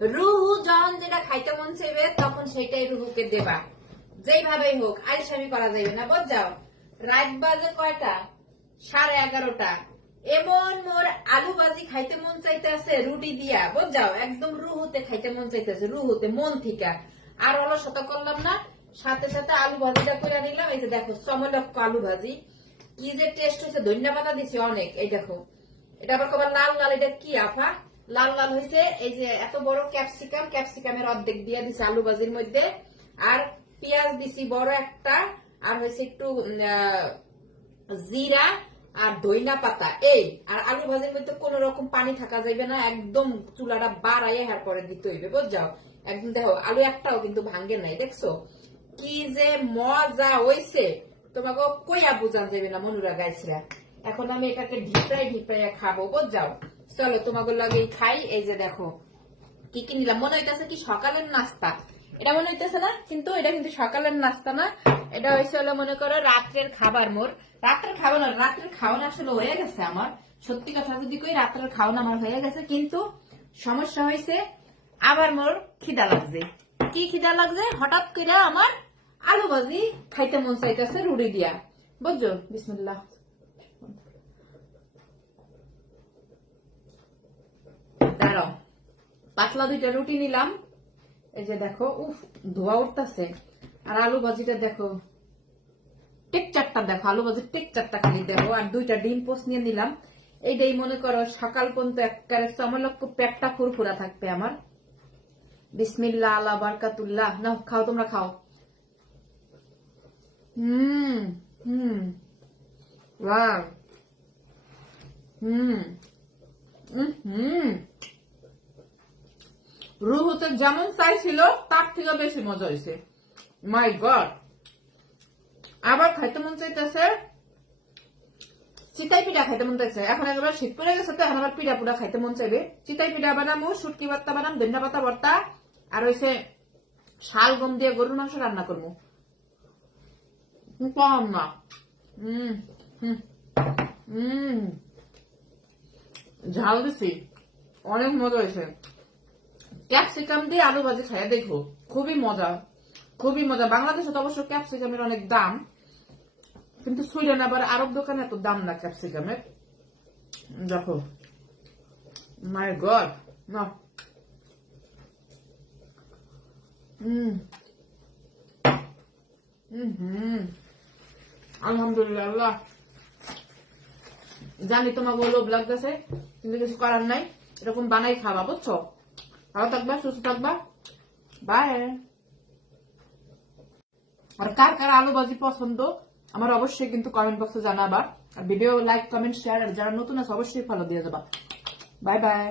রুহু যখন যেটা খাইতে মন চাইবে তখন সেটাই রুহুকে দেবা, যেইভাবেই হোক। আলসামি করা যাবে না, বুঝ যাও। রাত বাজে কয়টা? 11:30। এমন মোর আলু ভাজি খাইতে মন চাইতেছে রুটি দিয়া, বুঝ যাও। একদম রুহুতে খাইতে মন চাইতেছে, রুহুতে মন থিকা। আর অলসতা করলাম না, সাথে সাথে আলু ভাজিটা করে নিলাম। এই যে দেখো চমলক্ষ আলু ভাজি, কি যে টেস্ট হয়েছে। ধন্যবাদ দিছি অনেক। এই দেখো, এটা আবার কবার লাল লাল, এটা কি আফা লাল লাল হয়েছে? এই যে এত বড় ক্যাপসিকাম, ক্যাপসিকামের অর্ধেক দিয়ে দিছি আলু ভাজির মধ্যে। আর পেঁয়াজ দিছি বড় একটা, আর হয়েছে একটু জিরা আর ধইনা পাতা। এই আর আলু ভাজির মধ্যে কোন রকম পানি থাকা যাবে না, একদম চুলাটা বাড়াইয়া হার পরে দিতে হইবে, বুঝাও। একদম দেখো আলু একটাও কিন্তু ভাঙ্গে নাই, দেখছো কি যে মজা হইছে। তোমাকে কইয়া বুঝান যাবে না মনুরা গাইছিরা। এখন আমি এটাকে ঢিপড়াই খাবো, বুঝাও। চলো তোমাকে লাগে খাই। এই যে দেখো কি কি নিলাম, মনে হইতেছে কি সকালের নাস্তা। এটা মনে হইতেছে না, কিন্তু এটা কিন্তু সকালের নাস্তা না। এটা হয়েছে হলো মনে করো রাত্রের খাবার। মোর রাত্রের খাবার না, রাত্রের খাওয়ানো আসলে হয়ে গেছে আমার। সত্যি কথা যদি কই, রাত্রের খাওয়ানো আমার হয়ে গেছে, কিন্তু সমস্যা হয়েছে আবার মোর খিদা লাগছে। কি খিদা লাগছে? হঠাৎ করে আমার আলু ভাজি খাইতে মন চাইতেছে রুটি দিয়া, বুঝছো। বিসমিল্লাহ। দাঁড়াও, পাতলা 2টা রুটি নিলাম। এই যে দেখো, উফ ধোয়া উঠতেছে। আর আলু ভাজিটা দেখো, টেকচারটা দেখো, আলু ভাজির টেকচারটা খালি দেখো। আর 2টা ডিম পোস্ট নিয়ে নিলাম। এইটাই মনে করো সকাল পর্যন্ত একবারে চমলক্ষ পেটটা ফুরফুরা থাকবে আমার। বিসমিল্লাহ আল্লাহ বারকাতুল্লাহ। নাও খাও, তোমরা খাও। হুম হুম ওয়াও হুম হুম রুহুতে যেমন চাইছিল তার থেকে বেশি মজা হয়েছে। মাই গড। আবার খাইতে মন চাইতেছে, চিতাই পিঠা খাইতে মন চাইছে। এখন একবার শীত পড়ে গেছে তো, এখন আবার পিঠা পুরা খাইতে মন চাইবে। চিতাই পিঠা বানামো, শুটকি ভর্তা বানাম, ধনিয়া পাতা ভর্তা, আর হয়েছে শালগম দিয়ে গরুর মাংস রান্না করবো। কম না। হম হম হম ঝাল দিছি, অনেক মজা হয়েছে। ক্যাপসিকাম দিয়ে আলু ভাজি খাইয়া দেখো, খুবই মজা, খুবই মজা। বাংলাদেশে তো অবশ্য ক্যাপসিকামের অনেক দাম, কিন্তু সুইডেন আবার আরব দোকানে এত দাম না ক্যাপসিকামের। দেখো, মাই গড। না আলহামদুলিল্লাহ। জানি তোমাকে লোভ লাগতেছে, কিন্তু কিছু করার নাই, এরকম বানাই খাবা, বুঝছো। ভালো থাকবা, সুস্থ থাকবা, বাই। আর কার কার আলু ভাজি পছন্দ আমার অবশ্যই কিন্তু কমেন্ট বক্সে জানাবা। আর ভিডিও লাইক কমেন্ট শেয়ার, আর যারা নতুন আছে অবশ্যই ফলো দিয়ে যাবা। Bye bye.